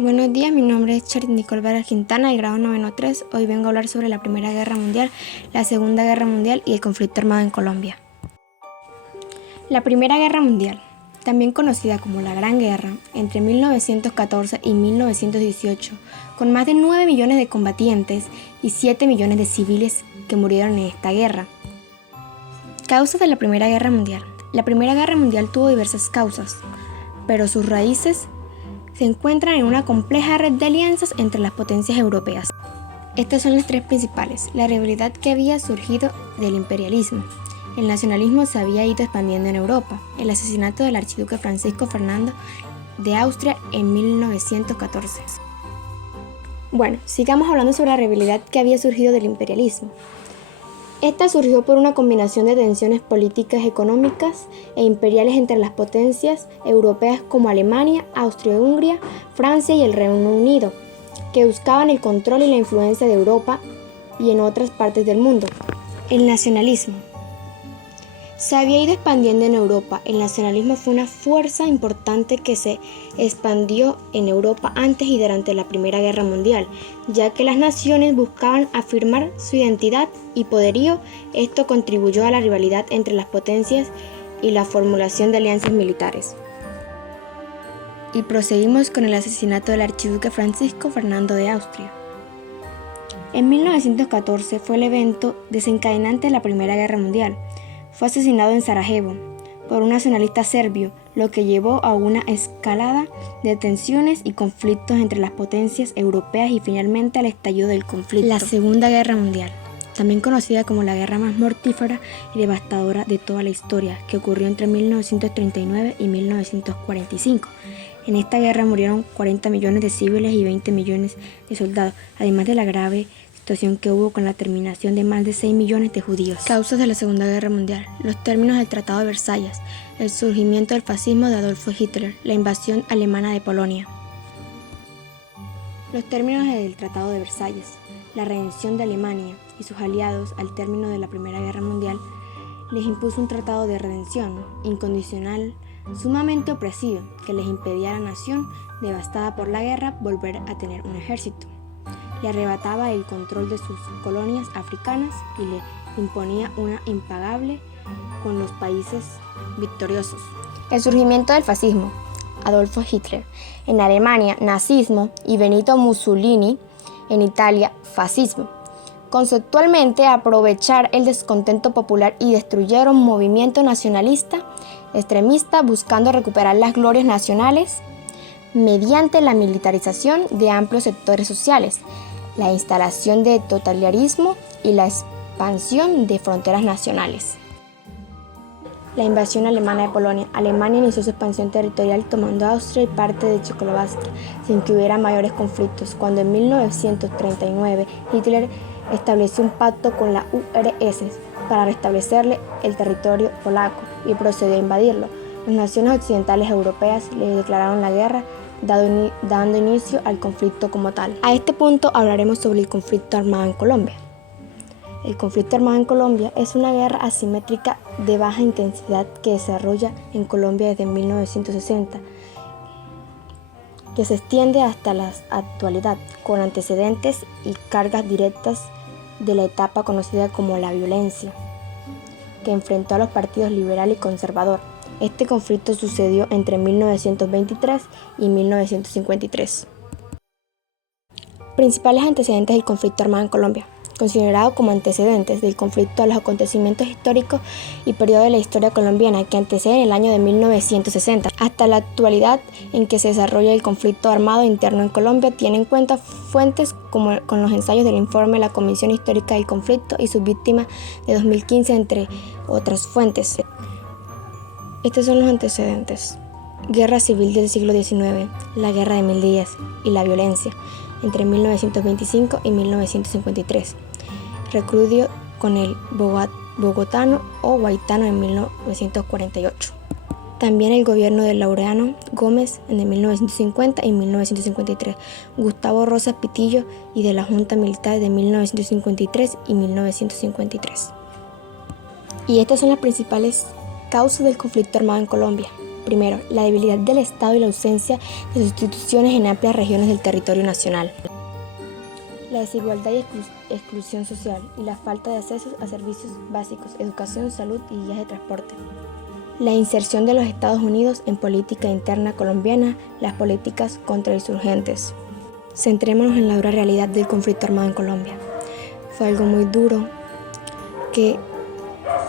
Buenos días, mi nombre es Charit Nicole Vera Quintana, del grado 9-3. Hoy vengo a hablar sobre la Primera Guerra Mundial, la Segunda Guerra Mundial y el conflicto armado en Colombia. La Primera Guerra Mundial, también conocida como la Gran Guerra, entre 1914 y 1918, con más de 9 millones de combatientes y 7 millones de civiles que murieron en esta guerra. Causas de la Primera Guerra Mundial. La Primera Guerra Mundial tuvo diversas causas, pero sus raíces se encuentran en una compleja red de alianzas entre las potencias europeas. Estas son las tres principales: la rivalidad que había surgido del imperialismo, el nacionalismo se había ido expandiendo en Europa, el asesinato del archiduque Francisco Fernando de Austria en 1914. Bueno, sigamos hablando sobre la rivalidad que había surgido del imperialismo. Esta surgió por una combinación de tensiones políticas, económicas e imperiales entre las potencias europeas como Alemania, Austria-Hungría, Francia y el Reino Unido, que buscaban el control y la influencia de Europa y en otras partes del mundo. El nacionalismo se había ido expandiendo en Europa. El nacionalismo fue una fuerza importante que se expandió en Europa antes y durante la Primera Guerra Mundial, ya que las naciones buscaban afirmar su identidad y poderío. Esto contribuyó a la rivalidad entre las potencias y la formulación de alianzas militares. Y proseguimos con el asesinato del archiduque Francisco Fernando de Austria. En 1914 fue el evento desencadenante de la Primera Guerra Mundial. Fue asesinado en Sarajevo por un nacionalista serbio, lo que llevó a una escalada de tensiones y conflictos entre las potencias europeas y finalmente al estallido del conflicto. La Segunda Guerra Mundial, también conocida como la guerra más mortífera y devastadora de toda la historia, que ocurrió entre 1939 y 1945. En esta guerra murieron 40 millones de civiles y 20 millones de soldados, además de la grave situación que hubo con la terminación de más de 6 millones de judíos. Causas de la Segunda Guerra Mundial. Los términos del Tratado de Versalles, el surgimiento del fascismo de Adolfo Hitler, la invasión alemana de Polonia. Los términos del Tratado de Versalles, la rendición de Alemania y sus aliados al término de la Primera Guerra Mundial, les impuso un tratado de redención incondicional, sumamente opresivo, que les impedía a la nación devastada por la guerra volver a tener un ejército. Le arrebataba el control de sus colonias africanas y le imponía una impagable con los países victoriosos. El surgimiento del fascismo. Adolfo Hitler. En Alemania, nazismo, y Benito Mussolini en Italia, fascismo. Conceptualmente, aprovechar el descontento popular y destruyeron un movimiento nacionalista extremista buscando recuperar las glorias nacionales mediante la militarización de amplios sectores sociales, la instalación de totalitarismo y la expansión de fronteras nacionales. La invasión alemana de Polonia. Alemania inició su expansión territorial tomando Austria y parte de Checoslovaquia sin que hubiera mayores conflictos, cuando en 1939 Hitler estableció un pacto con la URSS para restablecerle el territorio polaco y procedió a invadirlo. Las naciones occidentales europeas le declararon la guerra, dando inicio al conflicto como tal. A este punto hablaremos sobre el conflicto armado en Colombia. El conflicto armado en Colombia es una guerra asimétrica de baja intensidad que desarrolla en Colombia desde 1960, que se extiende hasta la actualidad, con antecedentes y cargas directas de la etapa conocida como la violencia, que enfrentó a los partidos liberal y conservador. Este conflicto sucedió entre 1923 y 1953. Principales antecedentes del conflicto armado en Colombia. Considerado como antecedentes del conflicto a los acontecimientos históricos y periodo de la historia colombiana que anteceden el año de 1960 hasta la actualidad en que se desarrolla el conflicto armado interno en Colombia, tiene en cuenta fuentes como con los ensayos del informe de la Comisión Histórica del Conflicto y sus víctimas de 2015, entre otras fuentes. Estos son los antecedentes: Guerra Civil del siglo XIX, la Guerra de Mil Días y la violencia entre 1925 y 1953. Recrudio con el bogotano o guaitano en 1948. También el gobierno de Laureano Gómez en 1950 y 1953. Gustavo Rosas Pitillo y de la Junta Militar de 1953 y 1953. Y estas son las principales causas del conflicto armado en Colombia. Primero, la debilidad del Estado y la ausencia de instituciones en amplias regiones del territorio nacional. La desigualdad y exclusión social y la falta de acceso a servicios básicos, educación, salud y vías de transporte. La inserción de los Estados Unidos en política interna colombiana, las políticas contra insurgentes. Centrémonos en la dura realidad del conflicto armado en Colombia. Fue algo muy duro que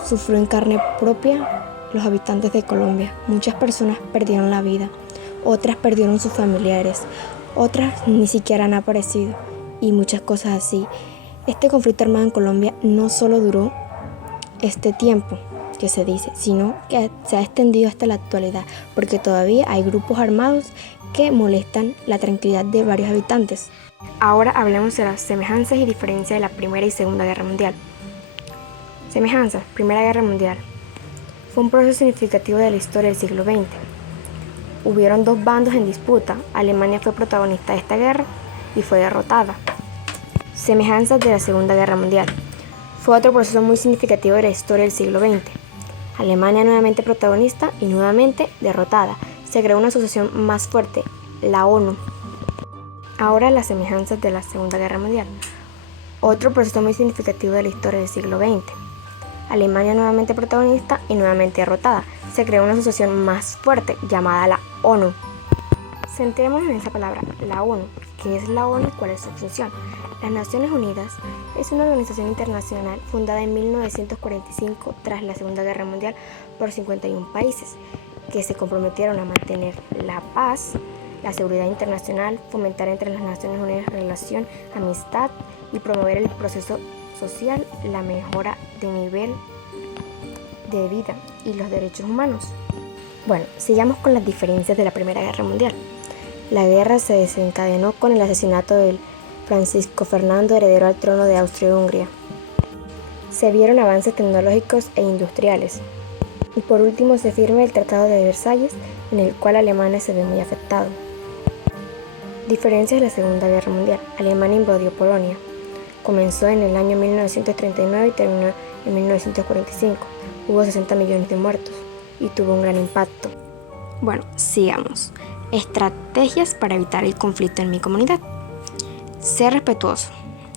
sufrió en carne propia los habitantes de Colombia. Muchas personas perdieron la vida, otras perdieron sus familiares, otras ni siquiera han aparecido y muchas cosas así. Este conflicto armado en Colombia no solo duró este tiempo que se dice, sino que se ha extendido hasta la actualidad, porque todavía hay grupos armados que molestan la tranquilidad de varios habitantes. Ahora hablemos de las semejanzas y diferencias de la Primera y Segunda Guerra Mundial. Semejanzas. Primera Guerra Mundial. Fue un proceso significativo de la historia del siglo XX. Hubieron dos bandos en disputa. Alemania fue protagonista de esta guerra y fue derrotada. Semejanzas de la Segunda Guerra Mundial. Fue otro proceso muy significativo de la historia del siglo XX. Alemania nuevamente protagonista y nuevamente derrotada. Se creó una asociación más fuerte, la ONU. Ahora las semejanzas de la Segunda Guerra Mundial. Otro proceso muy significativo de la historia del siglo XX. Alemania nuevamente protagonista y nuevamente derrotada. Se creó una asociación más fuerte llamada la ONU. Centrémonos en esa palabra, la ONU. ¿Qué es la ONU y cuál es su función? Las Naciones Unidas es una organización internacional fundada en 1945 tras la Segunda Guerra Mundial por 51 países que se comprometieron a mantener la paz, la seguridad internacional, fomentar entre las Naciones Unidas relación, amistad y promover el proceso social, la mejora de nivel de vida y los derechos humanos. Bueno, sigamos con las diferencias de la Primera Guerra Mundial. La guerra se desencadenó con el asesinato de Francisco Fernando, heredero al trono de Austria-Hungría. Se vieron avances tecnológicos e industriales. Y por último se firma el Tratado de Versalles, en el cual Alemania se ve muy afectado. Diferencias de la Segunda Guerra Mundial. Alemania invadió Polonia. Comenzó en el año 1939 y terminó en 1945. Hubo 60 millones de muertos y tuvo un gran impacto. Bueno, sigamos. Estrategias para evitar el conflicto en mi comunidad. Sé respetuoso.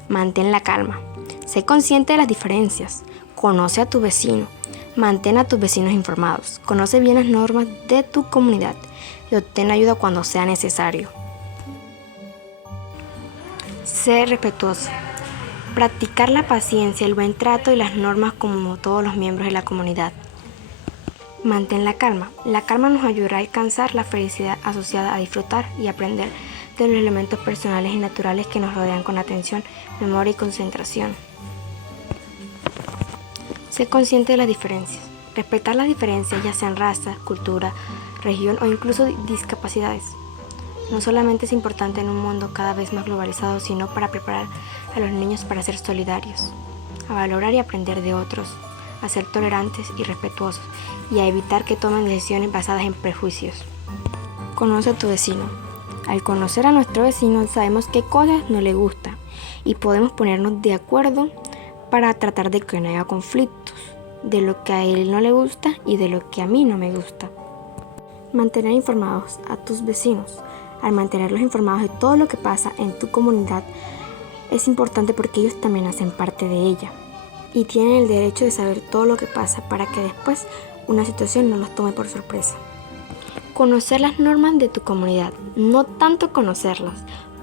Mantén la calma. Sé consciente de las diferencias. Conoce a tu vecino. Mantén a tus vecinos informados. Conoce bien las normas de tu comunidad y obtén ayuda cuando sea necesario. Sé respetuoso. Practicar la paciencia, el buen trato y las normas como todos los miembros de la comunidad. Mantén la calma. La calma nos ayudará a alcanzar la felicidad asociada a disfrutar y aprender de los elementos personales y naturales que nos rodean con atención, memoria y concentración. Sé consciente de las diferencias. Respetar las diferencias, ya sean raza, cultura, región o incluso discapacidades. No solamente es importante en un mundo cada vez más globalizado, sino para preparar a los niños para ser solidarios, a valorar y aprender de otros, a ser tolerantes y respetuosos y a evitar que tomen decisiones basadas en prejuicios. Conoce a tu vecino. Al conocer a nuestro vecino sabemos qué cosas no le gustan y podemos ponernos de acuerdo para tratar de que no haya conflictos, de lo que a él no le gusta y de lo que a mí no me gusta. Mantener informados a tus vecinos. Al mantenerlos informados de todo lo que pasa en tu comunidad es importante porque ellos también hacen parte de ella y tienen el derecho de saber todo lo que pasa para que después una situación no los tome por sorpresa. Conocer las normas de tu comunidad, no tanto conocerlas,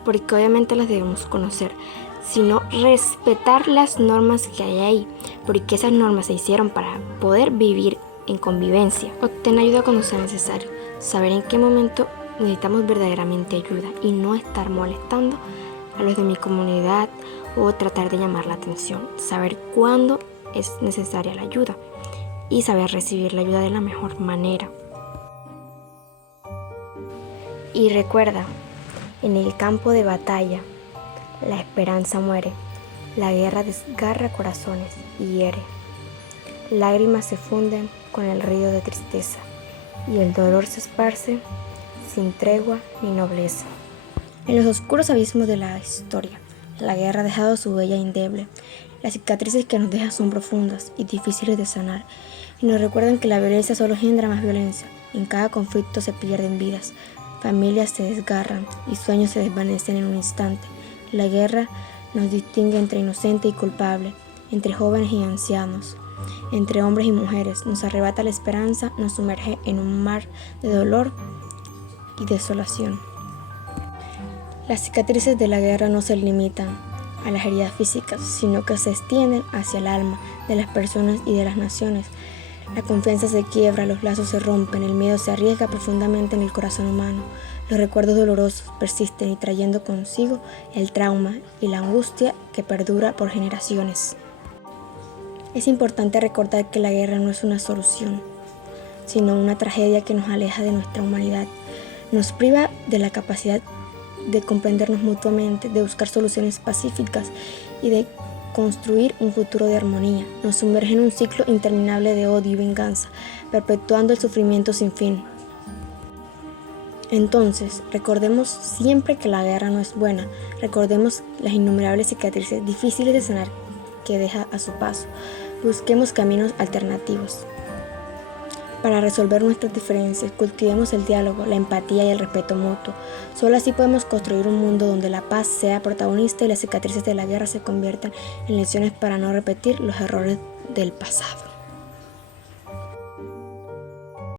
porque obviamente las debemos conocer, sino respetar las normas que hay ahí, porque esas normas se hicieron para poder vivir en convivencia. Obtén ayuda cuando sea necesario, saber en qué momento necesitamos verdaderamente ayuda y no estar molestando a los de mi comunidad o tratar de llamar la atención, saber cuándo es necesaria la ayuda y saber recibir la ayuda de la mejor manera. Y recuerda, en el campo de batalla, la esperanza muere, la guerra desgarra corazones y hiere. Lágrimas se funden con el río de tristeza y el dolor se esparce sin tregua ni nobleza. En los oscuros abismos de la historia, la guerra ha dejado su huella indeleble. Las cicatrices que nos deja son profundas y difíciles de sanar y nos recuerdan que la violencia solo genera más violencia. En cada conflicto se pierden vidas, familias se desgarran y sueños se desvanecen en un instante. La guerra nos distingue entre inocente y culpable, entre jóvenes y ancianos, entre hombres y mujeres. Nos arrebata la esperanza, nos sumerge en un mar de dolor y desolación. Las cicatrices de la guerra no se limitan a las heridas físicas, sino que se extienden hacia el alma de las personas y de las naciones. La confianza se quiebra, los lazos se rompen, el miedo se arriesga profundamente en el corazón humano. Los recuerdos dolorosos persisten y trayendo consigo el trauma y la angustia que perdura por generaciones. Es importante recordar que la guerra no es una solución, sino una tragedia que nos aleja de nuestra humanidad. Nos priva de la capacidad de comprendernos mutuamente, de buscar soluciones pacíficas y de construir un futuro de armonía. Nos sumerge en un ciclo interminable de odio y venganza, perpetuando el sufrimiento sin fin. Entonces, recordemos siempre que la guerra no es buena. Recordemos las innumerables cicatrices difíciles de sanar que deja a su paso. Busquemos caminos alternativos. Para resolver nuestras diferencias, cultivemos el diálogo, la empatía y el respeto mutuo. Solo así podemos construir un mundo donde la paz sea protagonista y las cicatrices de la guerra se conviertan en lecciones para no repetir los errores del pasado.